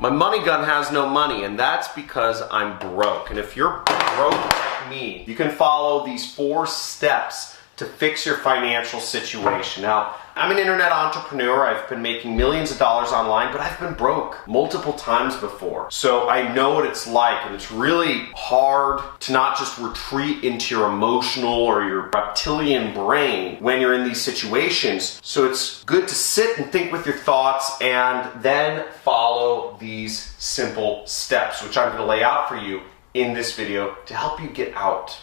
My money gun has no money, and that's because I'm broke. And if you're broke like me, you can follow these 4 steps to fix your financial situation. Now, I'm an internet entrepreneur. I've been making millions of dollars online, but I've been broke multiple times before. So I know what it's like, and it's really hard to not just retreat into your emotional or your reptilian brain when you're in these situations. So it's good to sit and think with your thoughts and then follow these simple steps, which I'm going to lay out for you in this video to help you get out.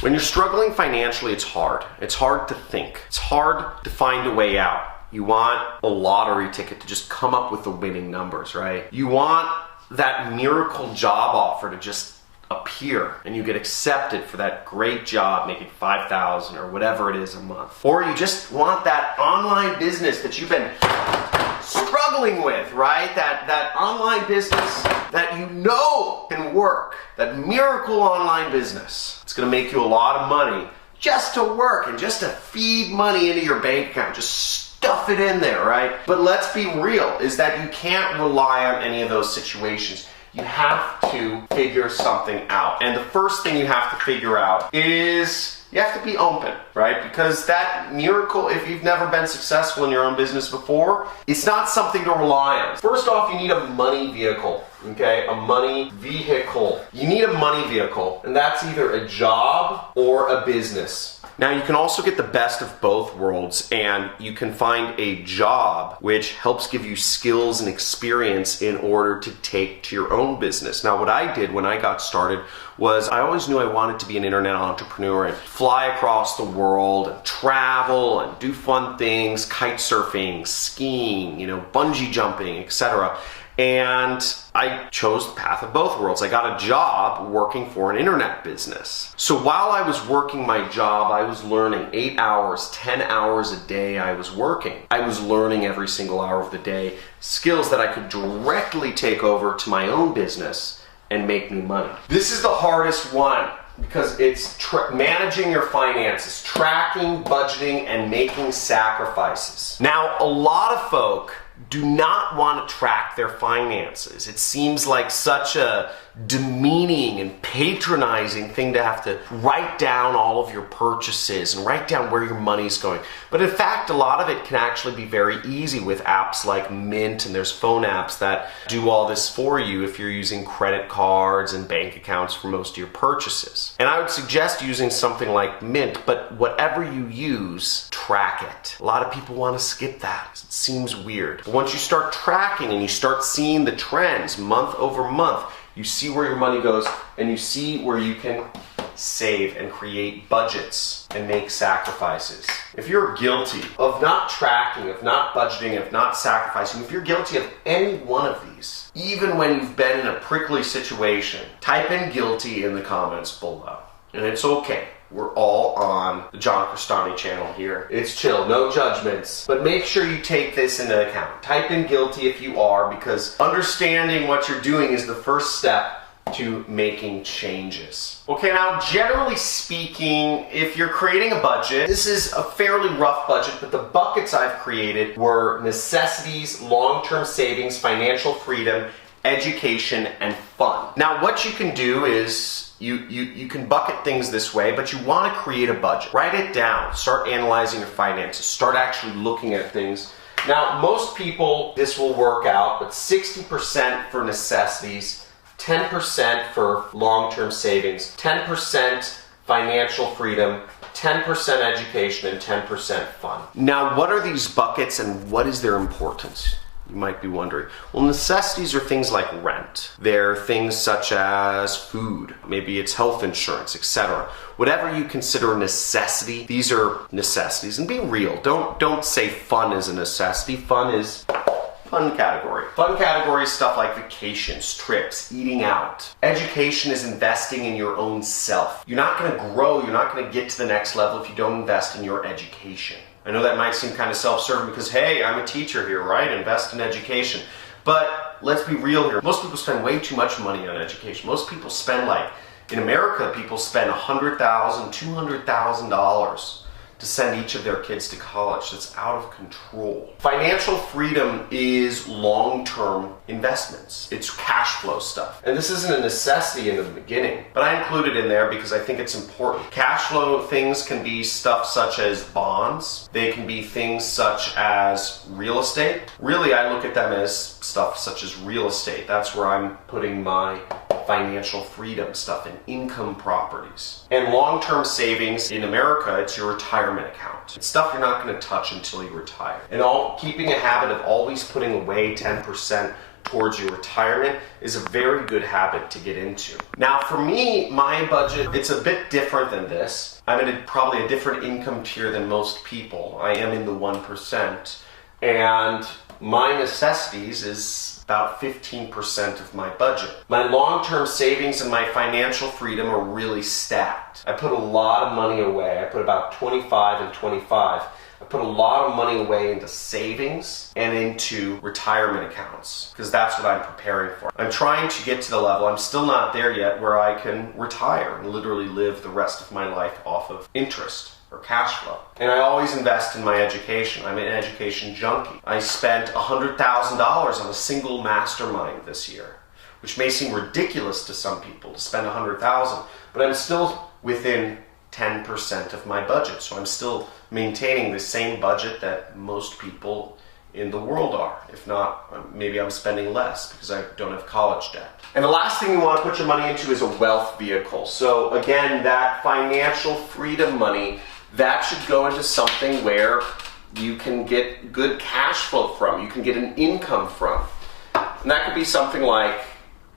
When you're struggling financially, it's hard. It's hard to think. It's hard to find a way out. You want a lottery ticket to just come up with the winning numbers, right? You want that miracle job offer to just appear and you get accepted for that great job making $5,000 or whatever it is a month. Or you just want that online business that you've been struggling with, right? That online business that you know can work, that miracle online business. It's gonna make you a lot of money just to work and just to feed money into your bank account. Just stuff it in there, right? But let's be real, is that you can't rely on any of those situations. You have to figure something out. And the first thing you have to figure out is you have to be open, right? Because that miracle, if you've never been successful in your own business before, it's not something to rely on. First off, you need a money vehicle, okay? A money vehicle. You need a money vehicle, and that's either a job or a business. Now, you can also get the best of both worlds, and you can find a job which helps give you skills and experience in order to take to your own business. Now, what I did when I got started was I always knew I wanted to be an internet entrepreneur and fly across the world and travel and do fun things, kite surfing, skiing, bungee jumping, etc. And I chose the path of both worlds. I got a job working for an internet business. So while I was working my job, I was learning 8 hours, 10 hours a day I was working. I was learning every single hour of the day skills that I could directly take over to my own business and make me money. This is the hardest one because it's managing your finances, tracking, budgeting, and making sacrifices. Now, a lot of folk do not want to track their finances. It seems like such a demeaning and patronizing thing to have to write down all of your purchases and write down where your money's going. But in fact, a lot of it can actually be very easy with apps like Mint, and there's phone apps that do all this for you if you're using credit cards and bank accounts for most of your purchases. And I would suggest using something like Mint, but whatever you use, track it. A lot of people want to skip that. It seems weird. But once you start tracking and you start seeing the trends month over month, you see where your money goes, and you see where you can save and create budgets and make sacrifices. If you're guilty of not tracking, of not budgeting, of not sacrificing, if you're guilty of any one of these, even when you've been in a prickly situation, type in guilty in the comments below. And it's okay. We're all on the John Crestani channel here. It's chill, no judgments. But make sure you take this into account. Type in guilty if you are, because understanding what you're doing is the first step to making changes. Okay, now generally speaking, if you're creating a budget, this is a fairly rough budget, but the buckets I've created were necessities, long-term savings, financial freedom, education, and fun. Now what you can do is you can bucket things this way, but you want to create a budget. Write it down. Start analyzing your finances. Start actually looking at things. Now, most people, this will work out, but 60% for necessities, 10% for long-term savings, 10% financial freedom, 10% education, and 10% fun. Now, what are these buckets and what is their importance? You might be wondering. Well, necessities are things like rent. They're things such as food. Maybe it's health insurance, etc. Whatever you consider a necessity, these are necessities. And be real. Don't say fun is a necessity. Fun is fun category. Fun category is stuff like vacations, trips, eating out. Education is investing in your own self. You're not going to grow, you're not going to get to the next level if you don't invest in your education. I know that might seem kind of self-serving because, hey, I'm a teacher here, right? Invest in education. But let's be real here. Most people spend way too much money on education. Most people spend like In America, people spend $100,000, $200,000 to send each of their kids to college. That's out of control. Financial freedom is long-term investments. It's cash flow stuff. And this isn't a necessity in the beginning, but I include it in there because I think it's important. Cash flow things can be stuff such as bonds. They can be things such as real estate. Really, I look at them as stuff such as real estate. That's where I'm putting my financial freedom stuff in, income properties. And long-term savings in America, it's your retirement account. It's stuff you're not going to touch until you retire. And keeping a habit of always putting away 10% towards your retirement is a very good habit to get into. Now for me, my budget, it's a bit different than this. I'm in probably a different income tier than most people. I am in the 1%. And my necessities is about 15% of my budget. My long-term savings and my financial freedom are really stacked. I put a lot of money away. I put about 25 and 25. I put a lot of money away into savings and into retirement accounts because that's what I'm preparing for. I'm trying to get to the level, I'm still not there yet, where I can retire and literally live the rest of my life off of interest or cash flow. And I always invest in my education. I'm an education junkie. I spent $100,000 on a single mastermind this year, which may seem ridiculous to some people to spend $100,000, but I'm still within 10% of my budget. So I'm still maintaining the same budget that most people in the world are. If not, maybe I'm spending less because I don't have college debt. And the last thing you want to put your money into is a wealth vehicle. So again, that financial freedom money, that should go into something where you can get good cash flow from, you can get an income from. And that could be something like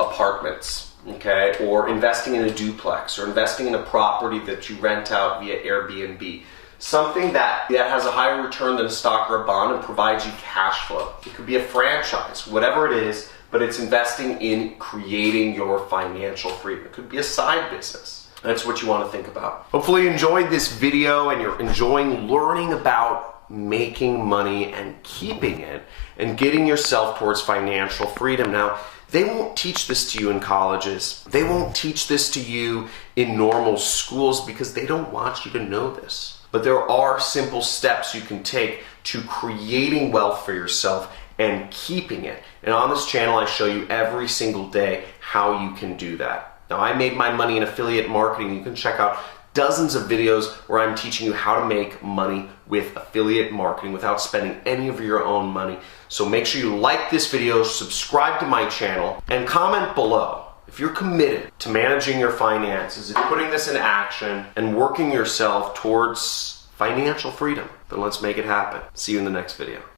apartments, okay, or investing in a duplex, or investing in a property that you rent out via Airbnb. Something that has a higher return than a stock or a bond and provides you cash flow. It could be a franchise, whatever it is, but it's investing in creating your financial freedom. It could be a side business. That's what you want to think about. Hopefully you enjoyed this video and you're enjoying learning about making money and keeping it and getting yourself towards financial freedom. Now, they won't teach this to you in colleges. They won't teach this to you in normal schools because they don't want you to know this. But there are simple steps you can take to creating wealth for yourself and keeping it. And on this channel, I show you every single day how you can do that. Now, I made my money in affiliate marketing. You can check out dozens of videos where I'm teaching you how to make money with affiliate marketing without spending any of your own money. So make sure you like this video, subscribe to my channel, and comment below if you're committed to managing your finances, if you're putting this in action and working yourself towards financial freedom. Then let's make it happen. See you in the next video.